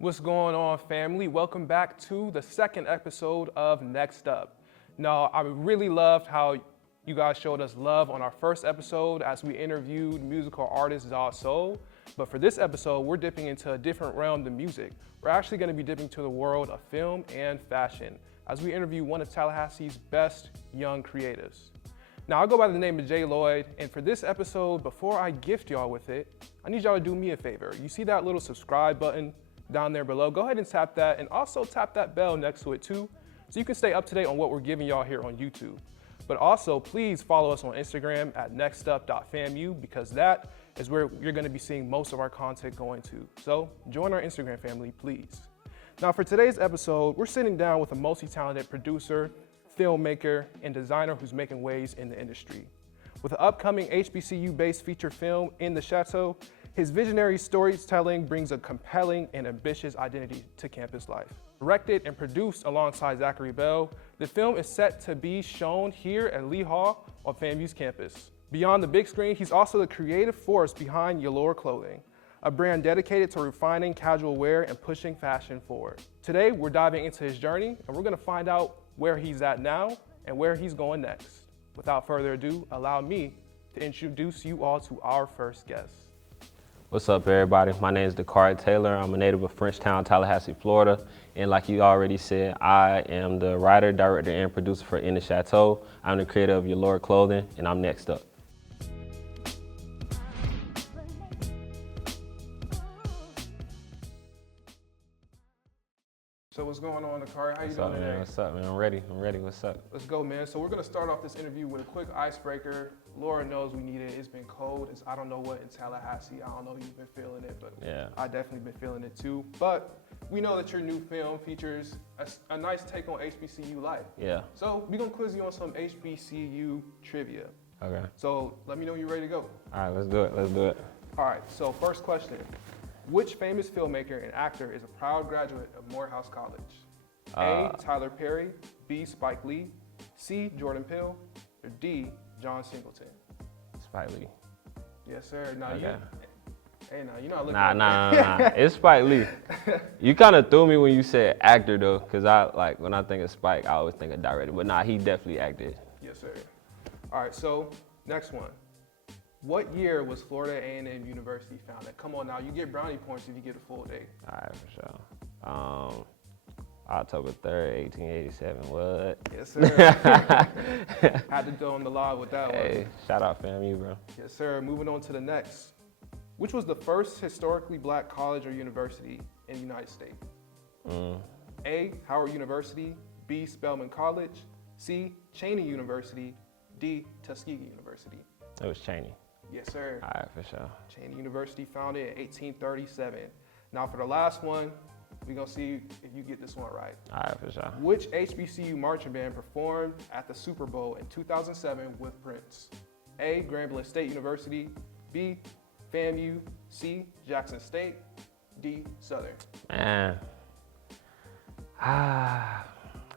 What's going on, family? Welcome back to the second episode of Next Up. Now, I really loved how you guys showed us love on our first episode as we interviewed musical artist Za Soul. But for this episode, we're dipping into a different realm than music. We're actually going to be dipping to the world of film and fashion as we interview one of Tallahassee's best young creatives. Now, I go by the name of Jay Lloyd, and for this episode, before I gift y'all with it, I need y'all to do me a favor. You see that little subscribe button down there below? Go ahead and tap that, and also tap that bell next to it too, so you can stay up to date on what we're giving y'all here on YouTube. But also, please follow us on Instagram at nextup.famu, because that is where you're gonna be seeing most of our content going to. So join our Instagram family, please. Now for today's episode, we're sitting down with a multi-talented producer, filmmaker, and designer who's making waves in the industry. With the upcoming HBCU-based feature film In the Chateau, his visionary storytelling brings a compelling and ambitious identity to campus life. Directed and produced alongside Dacari Taylor, the film is set to be shown here at Lee Hall on FAMU's campus. Beyond the big screen, he's also the creative force behind Ylor Clothing, a brand dedicated to refining casual wear and pushing fashion forward. Today, we're diving into his journey, and we're gonna find out where he's at now and where he's going next. Without further ado, allow me to introduce you all to our first guest. What's up, everybody? My name is Dacari Taylor. I'm a native of Frenchtown, Tallahassee, Florida. And like you already said, I am the writer, director, and producer for In the Chateau. I'm the creator of Ylor Clothing, and I'm next up. So what's going on, Dacari? How you doing today? What's up, man? I'm ready. What's up? Let's go, man. So we're gonna start off this interview with a quick icebreaker. Laura knows we need it. It's been cold. I don't know what in Tallahassee. I don't know if you've been feeling it, but yeah, I definitely been feeling it too. But we know that your new film features a nice take on HBCU life. Yeah. So we're gonna quiz you on some HBCU trivia. Okay. So let me know when you're ready to go. All right, let's do it. All right, so first question. Which famous filmmaker and actor is a proud graduate of Morehouse College? A, Tyler Perry, B, Spike Lee, C, Jordan Peele, or D, John Singleton? Spike Lee. Yes, sir. Now Okay. You're not looking Nah. It's Spike Lee. You kind of threw me when you said actor though, because when I think of Spike, I always think of director. But nah, he definitely acted. Yes, sir. All right, so next one. What year was Florida A&M University founded? Come on now, you get brownie points if you get a full day. All right, for sure. October 3rd, 1887, what? Yes, sir. Had to go on the live with that one. Hey, shout out FAMU, bro. Yes, sir. Moving on to the next. Which was the first historically black college or university in the United States? A, Howard University, B, Spelman College, C, Cheney University, D, Tuskegee University. It was Cheney. Yes, sir. All right, for sure. Cheney University founded in 1837. Now for the last one, we're gonna see if you get this one right. All right, for sure. Which HBCU marching band performed at the Super Bowl in 2007 with Prince? A, Grambling State University, B, FAMU, C, Jackson State, D, Southern. Man,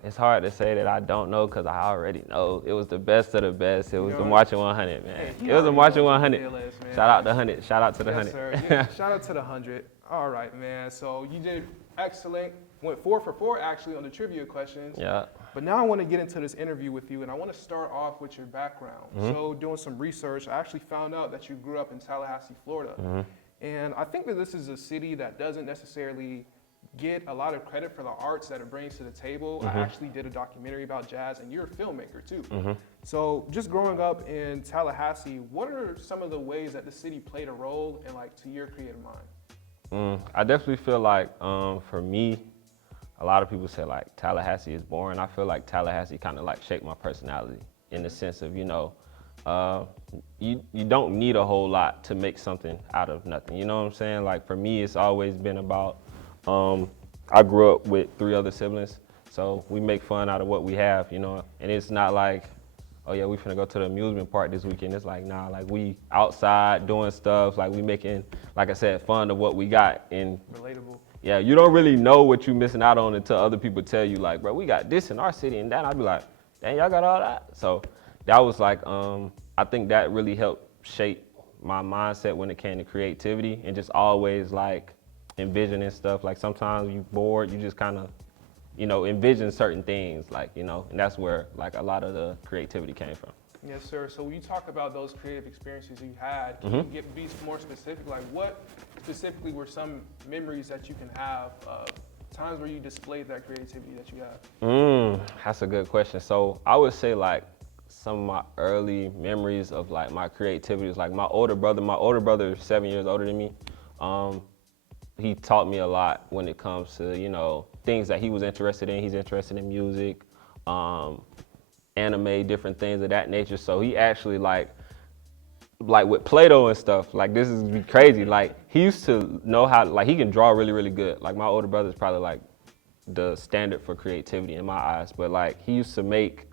it's hard to say that I don't know because I already know. It was the best of the best. It was the Marching 100, man. Hey, it was the Marching 100. ALS, Shout out to 100. Shout out to the 100. Sir. Yeah, shout out to the 100. All right, man. So you did excellent. Went 4 for 4 actually on the trivia questions. Yeah. But now I want to get into this interview with you, and I want to start off with your background. So doing some research, I actually found out that you grew up in Tallahassee, Florida. And I think that this is a city that doesn't necessarily get a lot of credit for the arts that it brings to the table. I actually did a documentary about jazz, and you're a filmmaker too. So just growing up in Tallahassee, what are some of the ways that the city played a role in to your creative mind? I definitely feel like for me, a lot of people say Tallahassee is boring. I feel like Tallahassee kind of shaped my personality in the sense of, you don't need a whole lot to make something out of nothing. You know what I'm saying? For me, it's always been about, I grew up with 3 other siblings, so we make fun out of what we have, and it's not like, oh yeah, we finna go to the amusement park this weekend. It's nah, we outside doing stuff, we making, like I said, fun of what we got. And relatable. Yeah, you don't really know what you're missing out on until other people tell you, bro, we got this in our city and that. I'd be like, dang, y'all got all that? So that was I think that really helped shape my mindset when it came to creativity and just always envisioning stuff. Like sometimes you bored, you just kind of, envision certain things, like, and that's where like a lot of the creativity came from. Yes, sir. So when you talk about those creative experiences you had, can you be more specific? Like what specifically were some memories that you can have of times where you displayed that creativity that you have? That's a good question. So I would say like some of my early memories of like my creativity is like my older brother is 7 years older than me. He taught me a lot when it comes to, things that he was interested in. He's interested in music, anime, different things of that nature. So he actually like with Play-Doh and stuff, like this is crazy. Like he used to know how, like he can draw really, really good. Like my older brother is probably like the standard for creativity in my eyes. But like he used to make,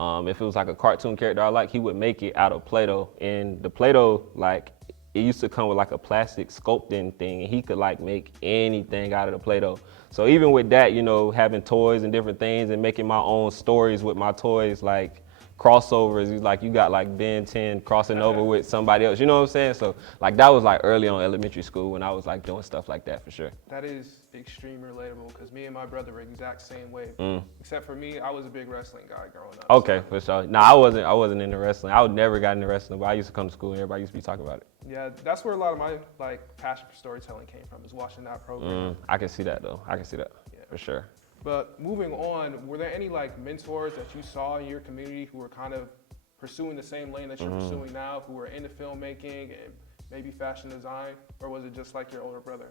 if it was like a cartoon character I like, he would make it out of Play-Doh. And the Play-Doh, like it used to come with like a plastic sculpting thing, and he could like make anything out of the Play-Doh. So even with that, having toys and different things and making my own stories with my toys, like crossovers, like you got like Ben 10 crossing over with somebody else, you know what I'm saying? So like that was like early on elementary school when I was like doing stuff like that for sure. That is extremely relatable because me and my brother were the exact same way. Except for me, I was a big wrestling guy growing up. Okay, for sure. No, I wasn't into wrestling. I would never got into wrestling, but I used to come to school and everybody used to be talking about it. Yeah, that's where a lot of my like passion for storytelling came from, is watching that program. I can see that though. I can see that for sure. But moving on, were there any like mentors that you saw in your community who were kind of pursuing the same lane that you're pursuing now, who were into filmmaking and maybe fashion design, or was it just like your older brother?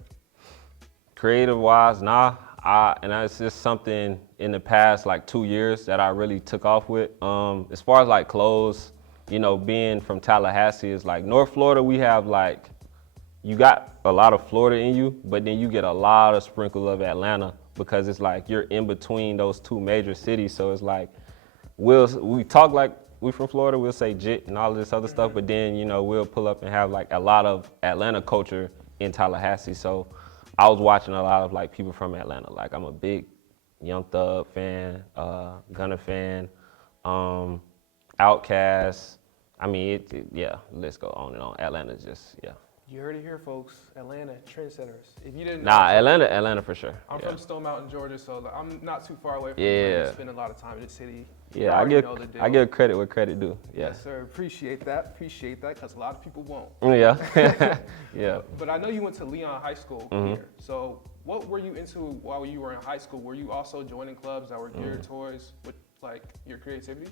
Creative wise, nah. And it's just something in the past like 2 years that I really took off with. As far as like clothes, being from Tallahassee, is like North Florida, we have like, you got a lot of Florida in you, but then you get a lot of sprinkles of Atlanta, because it's like you're in between those two major cities. So it's like, we talk like we from Florida, we'll say jit and all of this other stuff, but then, we'll pull up and have like a lot of Atlanta culture in Tallahassee. So I was watching a lot of like people from Atlanta. Like I'm a big Young Thug fan, Gunna fan, Outkast. I mean, let's go on and on. Atlanta's just, yeah. You heard it here, folks. Atlanta, trendsetters. If you didn't know, Atlanta for sure. I'm from Stone Mountain, Georgia, so I'm not too far away from Yeah. I spend a lot of time in the city. Yeah, I give credit where credit due. Yeah. Yes, sir. Appreciate that, because a lot of people won't. Yeah. Yeah. But I know you went to Leon High School here. So what were you into while you were in high school? Were you also joining clubs that were geared towards with like your creativity?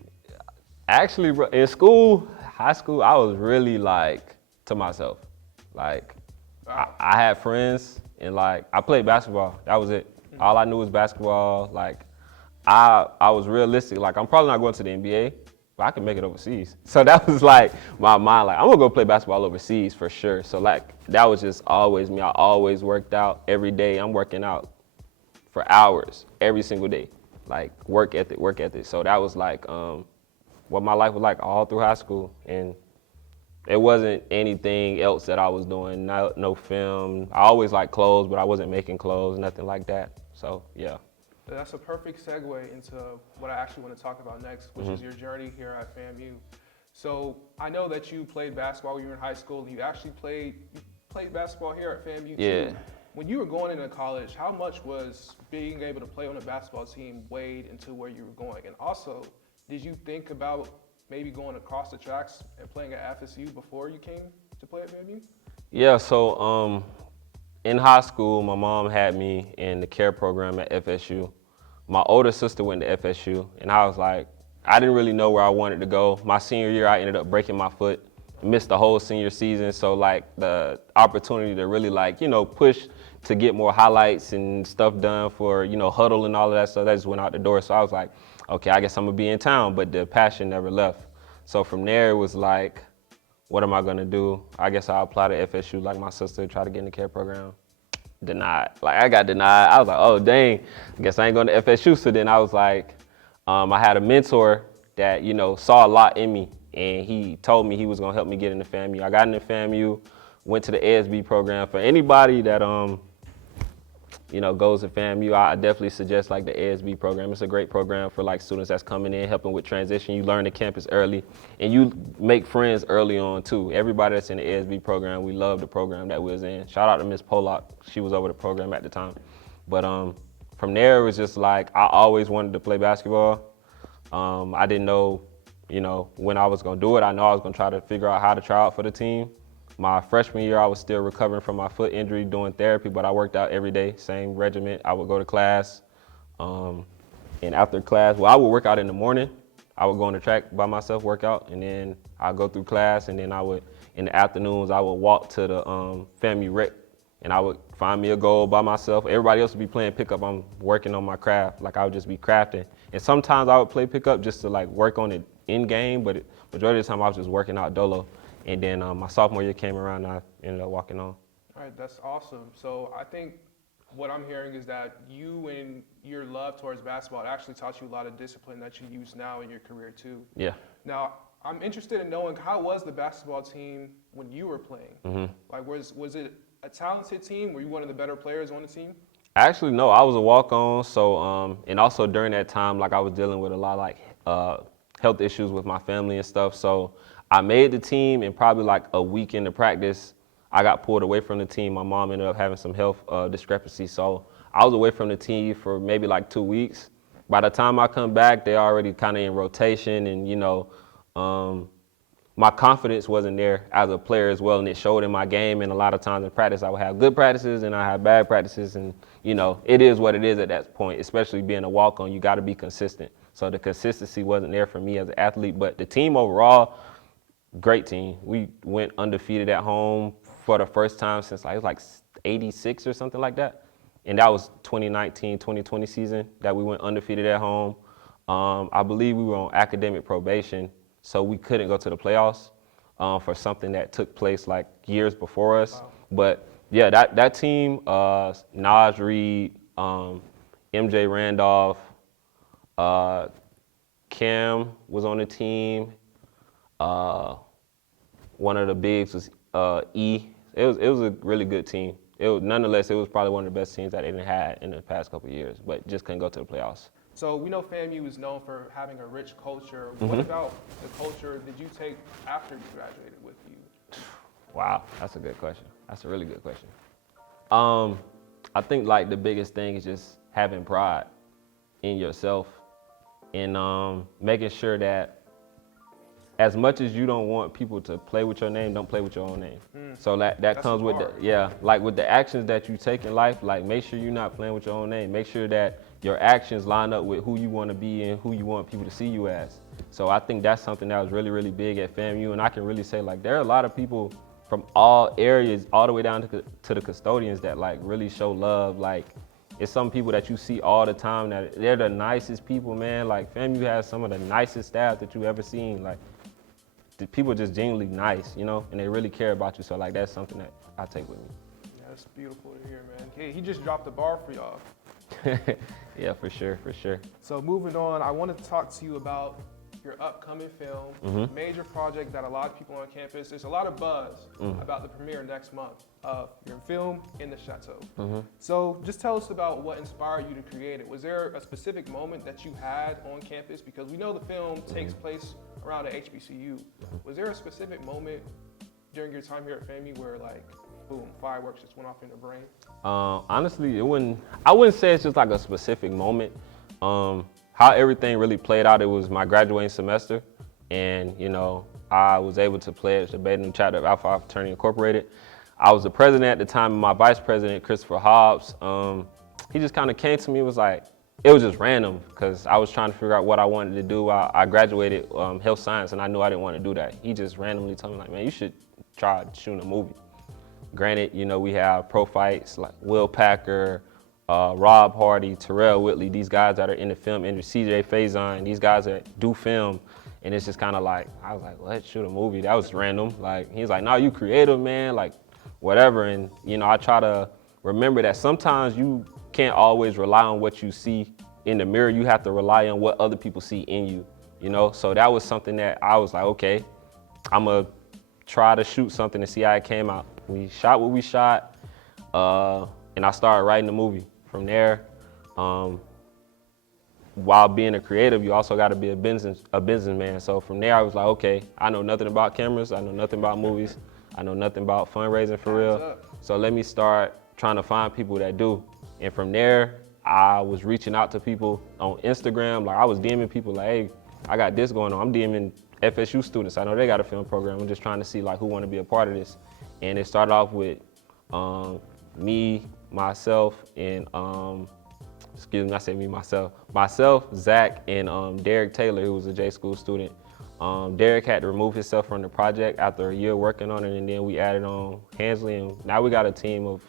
Actually, bro, in school, high school, I was really like to myself. Like, I had friends and like, I played basketball. That was it. All I knew was basketball. Like, I was realistic. Like, I'm probably not going to the NBA, but I can make it overseas. So that was like my mind. Like, I'm gonna go play basketball overseas for sure. So like, that was just always me. I always worked out every day. I'm working out for hours every single day. Like, work ethic. So that was like what my life was like all through high school. And it wasn't anything else that I was doing, no film. I always liked clothes, but I wasn't making clothes, nothing like that. So, yeah. That's a perfect segue into what I actually want to talk about next, which is your journey here at FAMU. So I know that you played basketball when you were in high school. You actually played basketball here at FAMU too. Yeah. When you were going into college, how much was being able to play on a basketball team weighed into where you were going? And also, did you think about maybe going across the tracks and playing at FSU before you came to play at FAMU? Yeah, so in high school, my mom had me in the care program at FSU. My older sister went to FSU, and I was like, I didn't really know where I wanted to go. My senior year, I ended up breaking my foot, missed the whole senior season. So like the opportunity to really like, push to get more highlights and stuff done for, huddle and all of that stuff, that just went out the door. So I was like, okay, I guess I'm gonna be in town, but the passion never left. So from there, it was like, what am I gonna do? I guess I'll apply to FSU like my sister, try to get in the care program. Denied. Like, I got denied. I was like, oh, dang, I guess I ain't going to FSU. So then I was like, I had a mentor that, saw a lot in me, and he told me he was going to help me get into FAMU. I got into FAMU, went to the ASB program. For anybody that goes to FAMU, I definitely suggest like the ASB program. It's a great program for like students that's coming in, helping with transition. You learn the campus early, and you make friends early on too. Everybody that's in the ASB program, we love the program that we was in. Shout out to Miss Pollock, she was over the program at the time. But from there, it was just like I always wanted to play basketball. I didn't know, when I was gonna do it. I know I was gonna try to figure out how to try out for the team. My freshman year, I was still recovering from my foot injury, doing therapy, but I worked out every day, same regimen. I would go to class, and after class, I would work out in the morning. I would go on the track by myself, work out, and then I'd go through class, and then in the afternoons, I would walk to the FAMU rec, and I would find me a goal by myself. Everybody else would be playing pickup. I'm working on my craft, like I would just be crafting. And sometimes I would play pickup just to like work on it in game, but majority of the time I was just working out dolo. And then my sophomore year came around, and I ended up walking on. All right, that's awesome. So I think what I'm hearing is that you and your love towards basketball actually taught you a lot of discipline that you use now in your career too. Yeah. Now, I'm interested in knowing, how was the basketball team when you were playing? Mm-hmm. Like, was it a talented team? Were you one of the better players on the team? Actually, no, I was a walk-on. So, and also during that time, like I was dealing with a lot of like health issues with my family and stuff. So I made the team, and probably like a week into practice, I got pulled away from the team. My mom ended up having some health discrepancies. So I was away from the team for maybe like 2 weeks. By the time I come back, they're already kind of in rotation, and my confidence wasn't there as a player as well, and it showed in my game. And a lot of times in practice, I would have good practices and I had bad practices, and it is what it is at that point. Especially being a walk-on, you got to be consistent. So the consistency wasn't there for me as an athlete, but the team overall, great team. We went undefeated at home for the first time since it was like 86 or something like that. And that was 2019, 2020 season that we went undefeated at home. I believe we were on academic probation, so we couldn't go to the playoffs for something that took place like years before us. Wow. But yeah, that team, Naj Reed, MJ Randolph, Cam was on the team. One of the bigs was E. It was a really good team. Nonetheless, it was probably one of the best teams that they had in the past couple of years, but just couldn't go to the playoffs. So we know FAMU is known for having a rich culture. Mm-hmm. What about the culture did you take after you graduated with you? Wow, that's a good question. That's a really good question. I think like the biggest thing is just having pride in yourself, and making sure that as much as you don't want people to play with your name, don't play with your own name. So that comes with with the actions that you take in life. Like, make sure you're not playing with your own name. Make sure that your actions line up with who you want to be and who you want people to see you as. So I think that's something that was really, really big at FAMU, and I can really say like there are a lot of people from all areas, all the way down to the custodians, that like really show love. Like, it's some people that you see all the time that they're the nicest people, man. Like, FAMU has some of the nicest staff that you've ever seen. Like, the people are just genuinely nice, and they really care about you. So like that's something that I take with me. Yeah, that's beautiful to hear, man. Hey, he just dropped the bar for y'all. Yeah, for sure. So moving on, I want to talk to you about your upcoming film, Mm-hmm. major project that a lot of people on campus, there's a lot of buzz about the premiere next month of your film, In the Chateau. Mm-hmm. So just tell us about what inspired you to create it. Was there a specific moment that you had on campus? Because we know the film takes place around the HBCU. Was there a specific moment during your time here at FAMU where like, boom, fireworks just went off in your brain? Honestly, I wouldn't say it's just like a specific moment. How everything really played out, it was my graduating semester, and I was able to pledge the beta new chapter of Alpha Phi Fraternity Incorporated. I was the president at the time, and my vice president, Christopher Hobbs, he just kind of came to me, it was just random, because I was trying to figure out what I wanted to do. I graduated health science, and I knew I didn't want to do that. He just randomly told me like, man, you should try shooting a movie. Granted, we have pro fights like Will Packer, Rob Hardy, Terrell Whitley, these guys that are in the film industry, CJ Faison, these guys that do film. And it's just kind of like, I was like, let's shoot a movie. That was random. Like, he's like, no, you creative, man, like whatever. And, I try to remember that sometimes you can't always rely on what you see in the mirror. You have to rely on what other people see in you, So that was something that I was like, okay, I'm going to try to shoot something and see how it came out. We shot what we shot, and I started writing the movie. From there, while being a creative, you also got to be a businessman. So from there, I was like, okay, I know nothing about cameras, I know nothing about movies, I know nothing about fundraising for real. So let me start trying to find people that do. And from there, I was reaching out to people on Instagram. Like I was DMing people like, hey, I got this going on. I'm DMing FSU students. I know they got a film program. I'm just trying to see like who want to be a part of this. And it started off with me, myself, and excuse me, I say me, myself, Zach, and Dacari Taylor, who was a J School student. Derek had to remove himself from the project after a year working on it, and then we added on Hansley, and now we got a team of,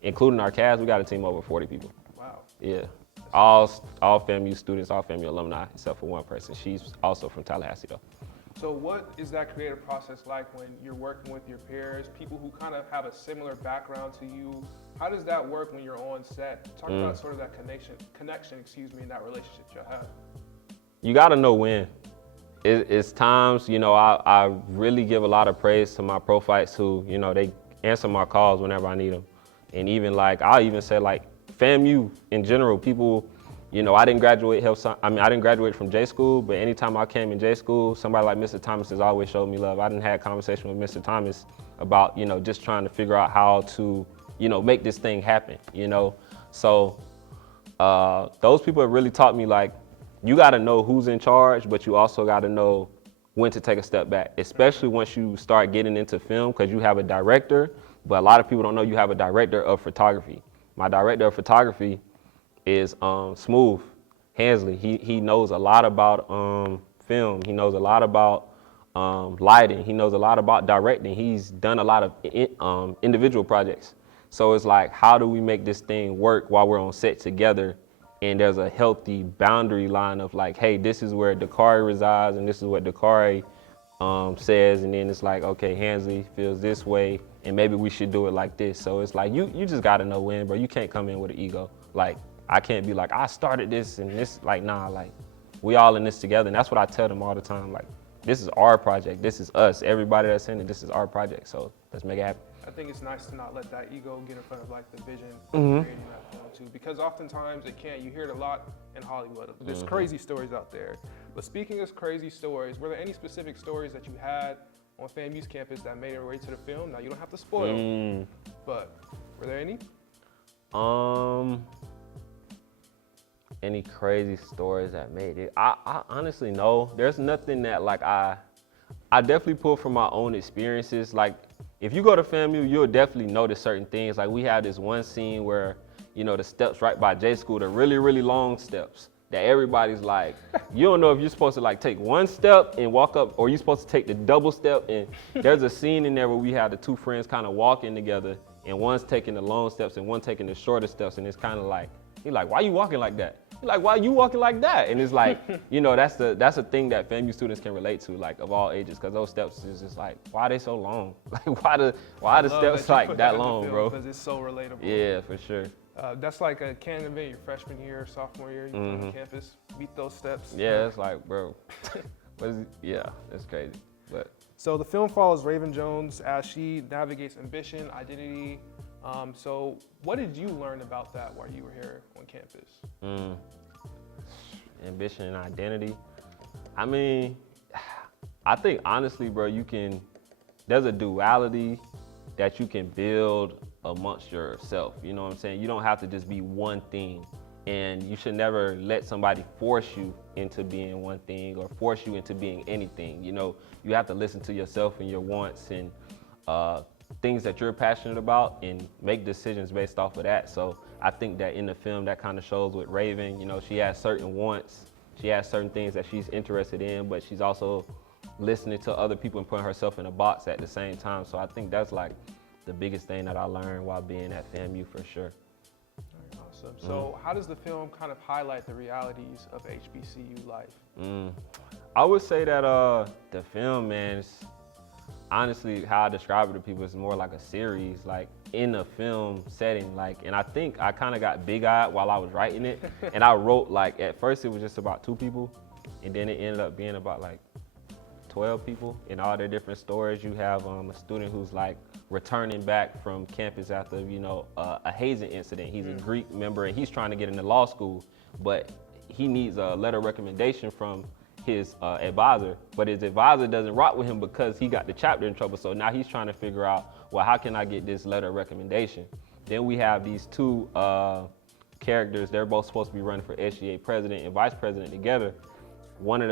including our cast, we got a team of over 40 people. Wow. Yeah, all FAMU students, all FAMU alumni, except for one person. She's also from Tallahassee though. So what is that creative process like when you're working with your peers, people who kind of have a similar background to you? How does that work when you're on set? Talk about sort of that connection, in that relationship you have. You gotta know when. It's times, you know, I really give a lot of praise to my pro fights who, you know, they answer my calls whenever I need them. And even like, I'll even say like FAMU in general, people, you know, I didn't graduate from J School, but anytime I came in J School, somebody like Mr. Thomas has always showed me love. I done had conversation with Mr. Thomas about, you know, just trying to figure out how to, you know, make this thing happen, you know? So those people have really taught me like, you gotta know who's in charge, but you also gotta know when to take a step back, especially once you start getting into film, because you have a director, but a lot of people don't know you have a director of photography. My director of photography is Smooth Hansley. He knows a lot about film. He knows a lot about lighting. He knows a lot about directing. He's done a lot of individual projects. So it's like, how do we make this thing work while we're on set together? And there's a healthy boundary line of like, hey, this is where Dacari resides and this is what Dacari says. And then it's like, okay, Hansley feels this way and maybe we should do it like this. So it's like, you just gotta know when, bro. You can't come in with an ego. Like, I can't be like, I started this and this, like, nah, like, we all in this together. And that's what I tell them all the time. Like, this is our project. This is us. Everybody that's in it, this is our project. So let's make it happen. I think it's nice to not let that ego get in front of like the vision of creating that film too, because oftentimes it can't. You hear it a lot in Hollywood. There's crazy stories out there. But speaking of crazy stories, were there any specific stories that you had on FAMU's campus that made their way to the film? Now you don't have to spoil, but were there any? Any crazy stories that made it? I honestly no. There's nothing that like I definitely pull from my own experiences. Like, if you go to FAMU, you'll definitely notice certain things. Like, we have this one scene where, you know, the steps right by J School, the really, really long steps that everybody's like, you don't know if you're supposed to like take one step and walk up, or you're supposed to take the double step. And there's a scene in there where we have the two friends kind of walking together, and one's taking the long steps and one taking the shorter steps. And it's kind of like, he's like, why you walking like that? He's like, why you walking like that? And it's like, you know, that's a thing that FAMU students can relate to, like, of all ages, because those steps is just like, why are they so long? Like, why the steps like that long, bro? Because it's so relatable. Yeah, for sure. That's like a canon event your freshman year, sophomore year, you come on campus, beat those steps. Yeah, it's like, bro, yeah, it's crazy. But so the film follows Raven Jones as she navigates ambition, identity. So what did you learn about that while you were here on campus? Ambition and identity. I mean, I think honestly, bro, there's a duality that you can build amongst yourself. You know what I'm saying? You don't have to just be one thing, and you should never let somebody force you into being one thing or force you into being anything. You know, you have to listen to yourself and your wants and things that you're passionate about and make decisions based off of that. So I think that in the film that kind of shows with Raven, you know, she has certain wants, she has certain things that she's interested in, but she's also listening to other people and putting herself in a box at the same time. So I think that's like the biggest thing that I learned while being at FAMU for sure. Awesome. So how does the film kind of highlight the realities of HBCU life? I would say that the film, man, is honestly how I describe it to people is more like a series, like in a film setting. Like, and I think I kind of got big-eyed while I was writing it. And I wrote, like, at first it was just about 2 people, and then it ended up being about like 12 people and all their different stories. You have a student who's returning back from campus after, a hazing incident. He's a Greek member and he's trying to get into law school, but he needs a letter of recommendation from his advisor, but his advisor doesn't rock with him because he got the chapter in trouble. So now he's trying to figure out, well, how can I get this letter of recommendation? Then we have these two characters. They're both supposed to be running for SGA president and vice president together. One of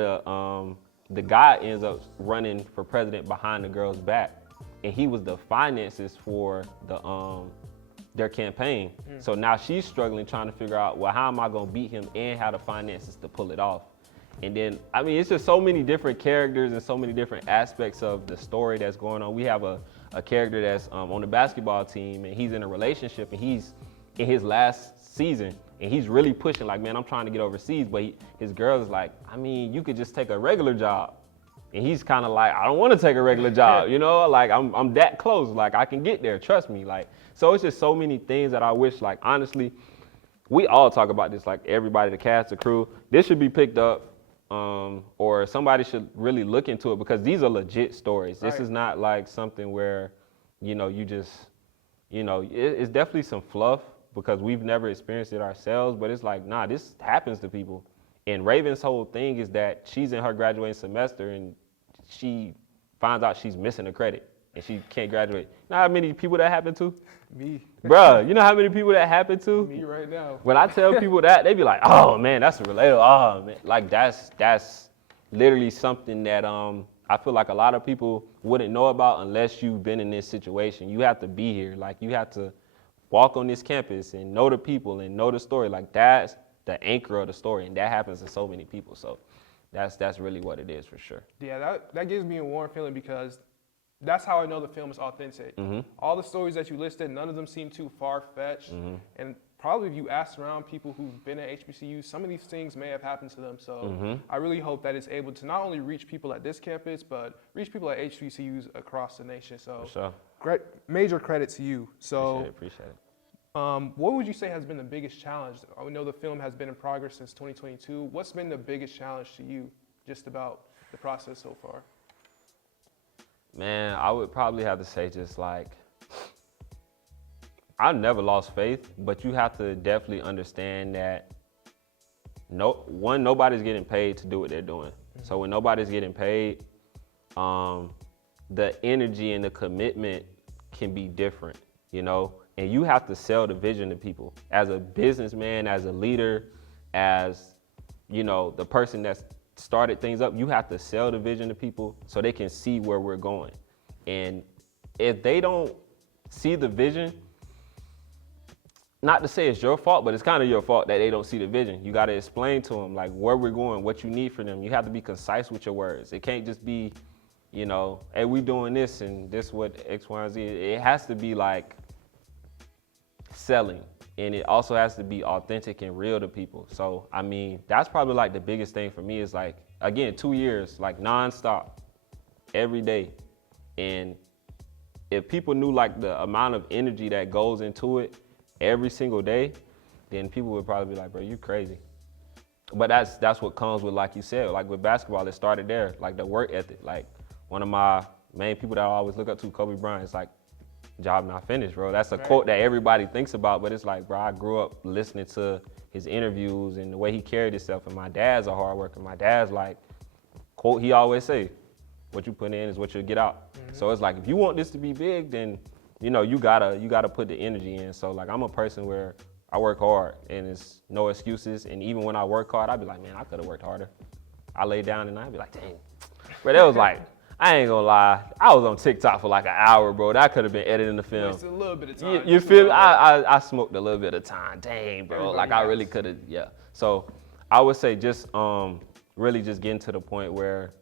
the guy ends up running for president behind the girl's back, and he was the finances for their campaign. So now she's struggling, trying to figure out, well, how am I gonna beat him and have the finances to pull it off? And then, it's just so many different characters and so many different aspects of the story that's going on. We have a character that's on the basketball team, and he's in a relationship, and he's in his last season, and he's really pushing, like, man, I'm trying to get overseas, but his girl is like, you could just take a regular job. And he's kind of like, I don't want to take a regular job, like I'm that close, like I can get there, trust me. Like, so it's just so many things that I wish, like, honestly, we all talk about this, like everybody, the cast, the crew, this should be picked up. Or somebody should really look into it, because these are legit stories. This is not like something where, you just, it's definitely some fluff because we've never experienced it ourselves, but it's like, nah, this happens to people. And Raven's whole thing is that she's in her graduating semester and she finds out she's missing a credit and she can't graduate. You know how many people that happened to? Me. Bruh, you know how many people that happened to? Me right now. When I tell people that, they be like, oh man, that's relatable. Oh man, like that's literally something that I feel like a lot of people wouldn't know about unless you've been in this situation. You have to be here. Like, you have to walk on this campus and know the people and know the story. Like, that's the anchor of the story, and that happens to so many people. So that's really what it is for sure. Yeah, that gives me a warm feeling, because that's how I know the film is authentic. All the stories that you listed, none of them seem too far-fetched. And probably if you ask around people who've been at HBCUs, some of these things may have happened to them. So I really hope that it's able to not only reach people at this campus, but reach people at HBCUs across the nation. So For sure. great, major credit to you. So Appreciate it. what would you say has been the biggest challenge? I know the film has been in progress since 2022. What's been the biggest challenge to you just about the process so far? Man, I would probably have to say just like, I've never lost faith, but you have to definitely understand that nobody's getting paid to do what they're doing. So when nobody's getting paid, the energy and the commitment can be different, and you have to sell the vision to people. As a businessman, as a leader, as, the person that's started things up, you have to sell the vision to people so they can see where we're going. And if they don't see the vision, not to say it's your fault, but it's kind of your fault that they don't see the vision. You got to explain to them like where we're going, what you need from them. You have to be concise with your words. It can't just be, hey, we doing this and this what X, Y, and Z. It has to be like selling. And it also has to be authentic and real to people. So, that's probably like the biggest thing for me is like, again, 2 years, like nonstop, every day. And if people knew like the amount of energy that goes into it every single day, then people would probably be like, bro, you crazy. But that's what comes with, like you said, like with basketball, it started there, like the work ethic. Like one of my main people that I always look up to, Kobe Bryant, it's like, job not finished, bro. That's a quote that everybody thinks about, but it's like, bro, I grew up listening to his interviews and the way he carried himself, and my dad's a hard worker. My dad's like, quote, he always say, what you put in is what you'll get out. So it's like, if you want this to be big, then, you gotta put the energy in. So like, I'm a person where I work hard and it's no excuses. And even when I work hard, I'd be like, man, I could have worked harder. I lay down and I'd be like, dang. But that was like, I ain't gonna lie, I was on TikTok for like an hour, bro. That could have been editing the film. Wasted a little bit of time. You feel me? I smoked a little bit of time. Dang, bro. Everybody like I really could have, yeah. So I would say just really just getting to the point where,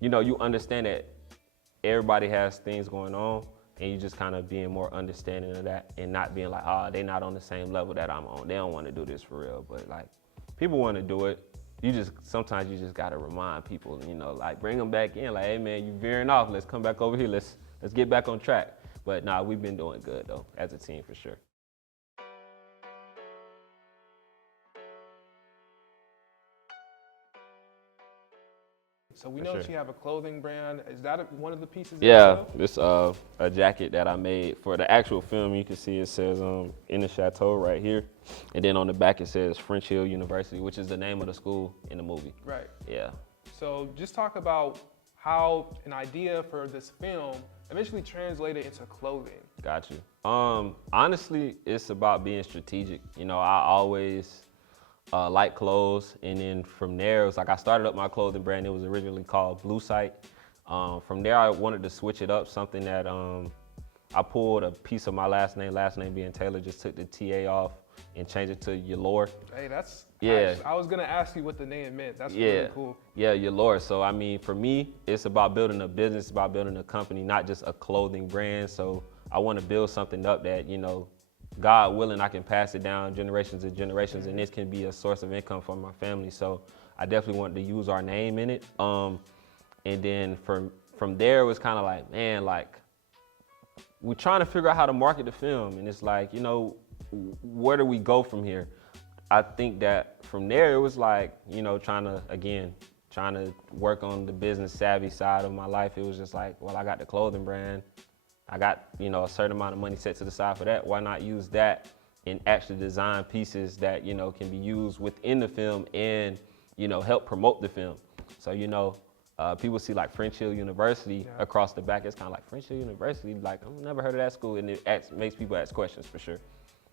you understand that everybody has things going on, and you just kind of being more understanding of that and not being like, they not on the same level that I'm on. They don't want to do this for real. But like, people want to do it. Sometimes you just gotta remind people, like bring them back in, like, hey man, you veering off, let's come back over here, let's get back on track. But nah, we've been doing good though, as a team for sure. So we know that you have a clothing brand. Is that one of the pieces? Yeah, this a jacket that I made for the actual film. You can see it says in the Chateau right here, and then on the back it says French Hill University, which is the name of the school in the movie. Right. Yeah. So just talk about how an idea for this film eventually translated into clothing. Got you. Honestly, it's about being strategic. You know, I always like clothes, and then from there, it was like I started up my clothing brand. It was originally called Blue Sight. From there, I wanted to switch it up, something that I pulled a piece of my last name being Taylor, just took the TA off and changed it to Ylor. Hey, that's, yeah. I was gonna ask you what the name meant. That's really cool. Yeah, Ylor. So I mean, for me, it's about building a business, about building a company, not just a clothing brand. So I want to build something up that, you know, God willing, I can pass it down generations and generations, and this can be a source of income for my family. So I definitely wanted to use our name in it. And then from there, it was kind of like, man, like, we're trying to figure out how to market the film. And it's like, you know, where do we go from here? I think that from there, it was like, you know, trying to work on the business savvy side of my life. It was just like, well, I got the clothing brand. I got, you know, a certain amount of money set to the side for that. Why not use that and actually design pieces that, you know, can be used within the film and, you know, help promote the film. So, you know, people see like French Hill University across the back. It's kind of like French Hill University. Like, I've never heard of that school. And it makes people ask questions for sure.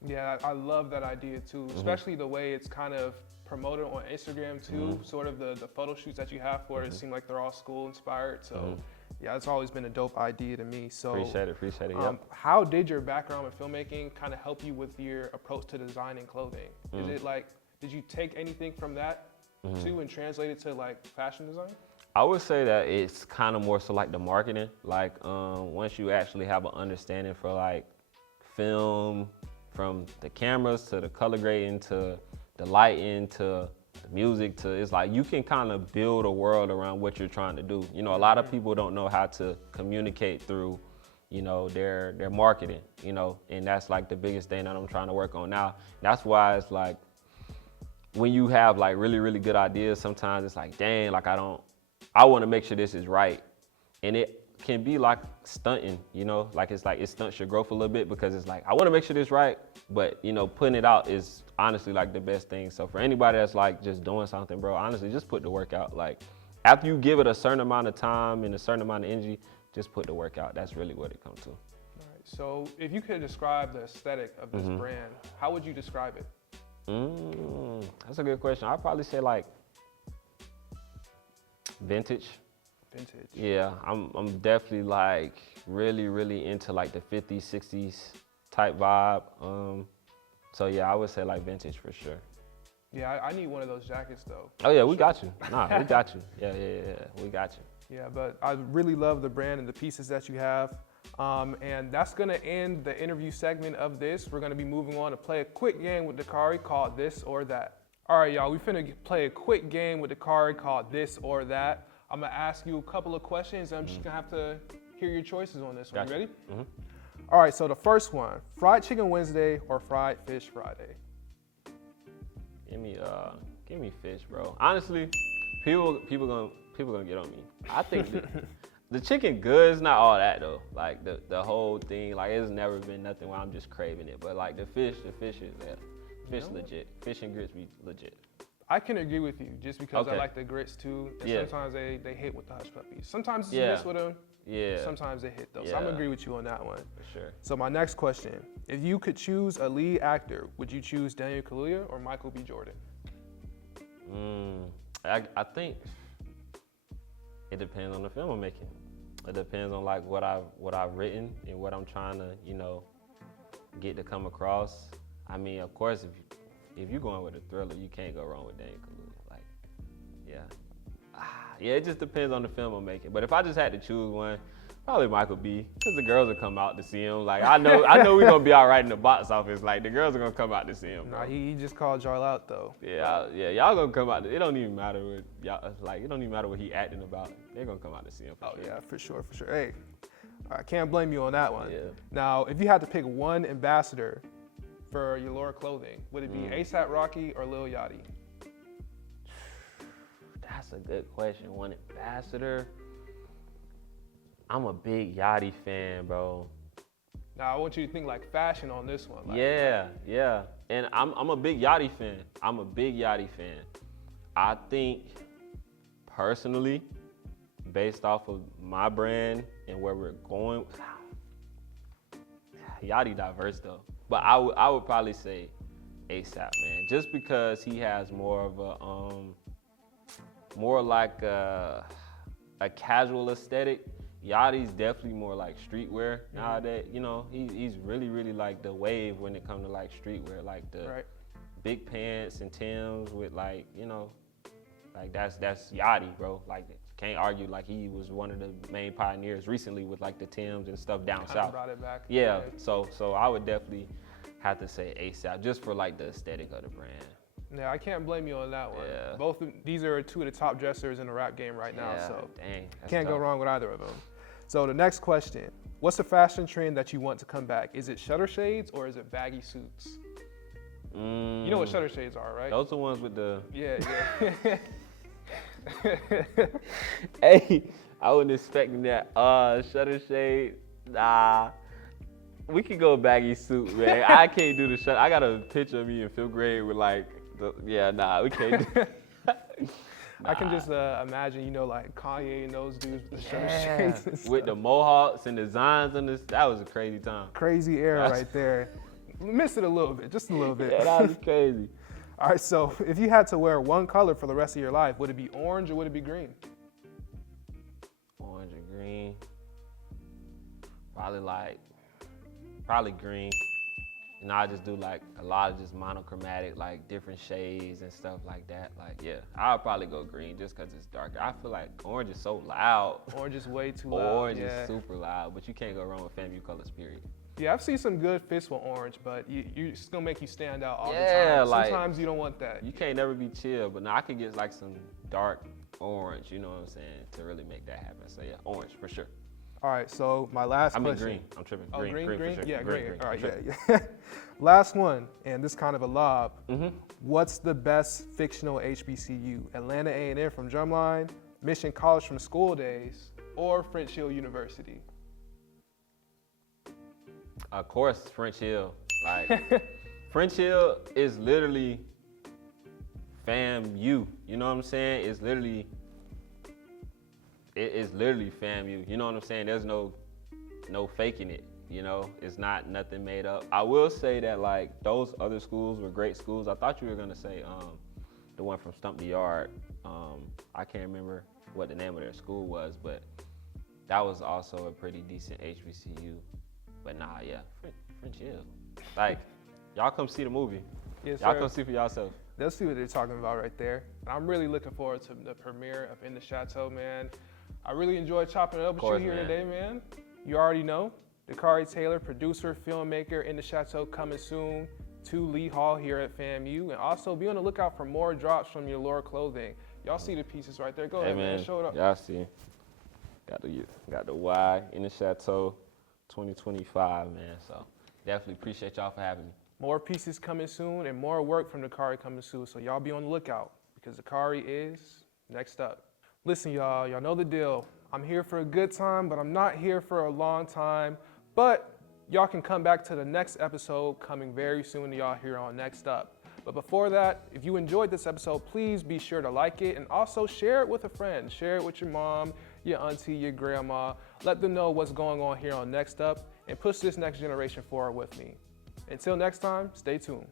Yeah, I love that idea too, especially the way it's kind of promoted on Instagram too. Sort of the photo shoots that you have for it seem like they're all school inspired. So yeah, it's always been a dope idea to me. So appreciate it. Yep. How did your background in filmmaking kind of help you with your approach to designing clothing? Is it like, did you take anything from that too and translate it to like fashion design? I would say that it's kind of more so like the marketing. Like once you actually have an understanding for like film, from the cameras to the color grading to the lighting to the music to, it's like you can kind of build a world around what you're trying to do. You know, a lot of people don't know how to communicate through, you know, their marketing, you know, and that's like the biggest thing that I'm trying to work on now. That's why it's like when you have like really, really good ideas, sometimes it's like, dang, like I want to make sure this is right. And it can be like stunting, you know, like it stunts your growth a little bit because it's like, I want to make sure this right, but you know, putting it out is honestly like the best thing. So for anybody that's like just doing something, bro, honestly, just put the work out. Like after you give it a certain amount of time and a certain amount of energy, just put the work out. That's really what it comes to. All right. So if you could describe the aesthetic of this brand, how would you describe it? That's a good question. I'd probably say like vintage. Vintage. Yeah, I'm definitely like really into like the 50s, 60s type vibe. So yeah, I would say like vintage for sure. Yeah, I need one of those jackets though. Oh yeah, we got you. Nah, we got you. Yeah, we got you. Yeah, but I really love the brand and the pieces that you have. And that's gonna end the interview segment of this. We're gonna be moving on to play a quick game with Dacari called This or That. All right, y'all, we finna play a quick game with Dacari called This or That. I'm gonna ask you a couple of questions, and I'm just gonna have to hear your choices on this one. Gotcha. You ready? All right, so the first one, fried chicken Wednesday or fried fish Friday? Give me fish, bro. Honestly, people gonna get on me. I think the chicken good is not all that though. Like the whole thing, like it's never been nothing where I'm just craving it. But like the fish is there. Fish legit. Fish and grits be legit. I can agree with you just because I Okay. like the grits too. And Yeah. sometimes they hit with the hush puppies. Sometimes it's Yeah. miss with them. Yeah. Sometimes they hit though. So I'm gonna Yeah. agree with you on that one. For sure. So my next question, if you could choose a lead actor, would you choose Daniel Kaluuya or Michael B. Jordan? I think it depends on the film I'm making. It depends on like what I've written and what I'm trying to, you know, get to come across. I mean, of course, if you're going with a thriller, you can't go wrong with Daniel Kaluuya. Like, yeah, it just depends on the film I'm making. But if I just had to choose one, probably Michael B. Because the girls will come out to see him. Like I know we're gonna be all right in the box office. Like the girls are gonna come out to see him. Nah, he just called y'all out though. Yeah, y'all gonna come out. It don't even matter what y'all like. It don't even matter what he acting about. They're gonna come out to see him. For sure. Yeah, for sure. Hey, I can't blame you on that one. Yeah. Now, if you had to pick one ambassador for Ylor Clothing, would it be A$AP Rocky or Lil Yachty? That's a good question. One ambassador. I'm a big Yachty fan, bro. Now I want you to think like fashion on this one. Like, Yeah. And I'm a big Yachty fan. I think personally, based off of my brand and where we're going, Yachty diverse though. But I would probably say ASAP, man. Just because he has more of a more like a casual aesthetic. Yachty's definitely more like streetwear nowadays. You know, he's really like the wave when it comes to like streetwear, like the big pants and Timbs with like, you know, like that's Yachty, bro. Like can't argue, like he was one of the main pioneers recently with like the Timbs and stuff down south. Brought it back. Yeah, so I would definitely have to say ASAP just for like the aesthetic of the brand. Yeah, I can't blame you on that one. Yeah. Both these are two of the top dressers in the rap game right now, so dang, can't tough. go wrong with either of them. So the next question, what's the fashion trend that you want to come back? Is it shutter shades or is it baggy suits? You know what shutter shades are, right? Those are the ones with the... Yeah. Hey, I wasn't expecting that. Shutter shade, nah. We can go baggy suit, man. I can't do the shutter. I got a picture of me in 5th grade with like, we can't do I can just imagine, you know, like Kanye and those dudes with the shutter shades and stuff. With the mohawks and designs on this. That was a crazy time. Crazy era right there. Missed it a little bit, just a little bit. Yeah, that was crazy. All right, so if you had to wear one color for the rest of your life, would it be orange or would it be green? Orange or green? Probably green. And I just do like a lot of just monochromatic, like different shades and stuff like that. Like, yeah, I'll probably go green just because it's darker. I feel like orange is so loud. Orange is way too loud. Orange is super loud, but you can't go wrong with FAMU colors, period. Yeah, I've seen some good fits with orange, but it's gonna make you stand out all the Yeah, time. like- Sometimes you don't want that. You can't never be chill, but now I could get like some dark orange, you know what I'm saying, to really make that happen. So yeah, orange for sure. All right, so my last I mean question. green. I'm tripping. Oh, Green for sure. Yeah, green. All right, for sure. yeah. Last one, and this kind of a lob. Mm-hmm. What's the best fictional HBCU? Atlanta A&M from Drumline, Mission College from School Days, or French Hill University? Of course, French Hill. Like, French Hill is literally FAMU. You know what I'm saying? It's literally FAMU. You know what I'm saying? There's no faking it. You know, it's not nothing made up. I will say that like those other schools were great schools. I thought you were gonna say the one from Stump the Yard. I can't remember what the name of their school was, but that was also a pretty decent HBCU. But nah, yeah, French Hill. Like, y'all come see the movie. Yes, Y'all sir. come see for yourself. They'll see what they're talking about right there. And I'm really looking forward to the premiere of In the Chateau, man. I really enjoyed chopping it up with you here today, man. You already know, Dacari Taylor, producer, filmmaker, In the Chateau coming soon to Lee Hall here at FAMU. And also be on the lookout for more drops from Ylor Clothing. Y'all see the pieces right there. Go ahead, man. Show it up. Y'all see. Got the Y, In the Chateau 2025, man. So definitely appreciate y'all for having me. More pieces coming soon and more work from Dacari coming soon. So y'all be on the lookout because Dacari is next up. Listen, y'all know the deal. I'm here for a good time, but I'm not here for a long time. But y'all can come back to the next episode coming very soon to y'all here on Next Up. But before that, if you enjoyed this episode, please be sure to like it and also share it with a friend. Share it with your mom, your auntie, your grandma. Let them know what's going on here on Next Up and push this next generation forward with me. Until next time, stay tuned.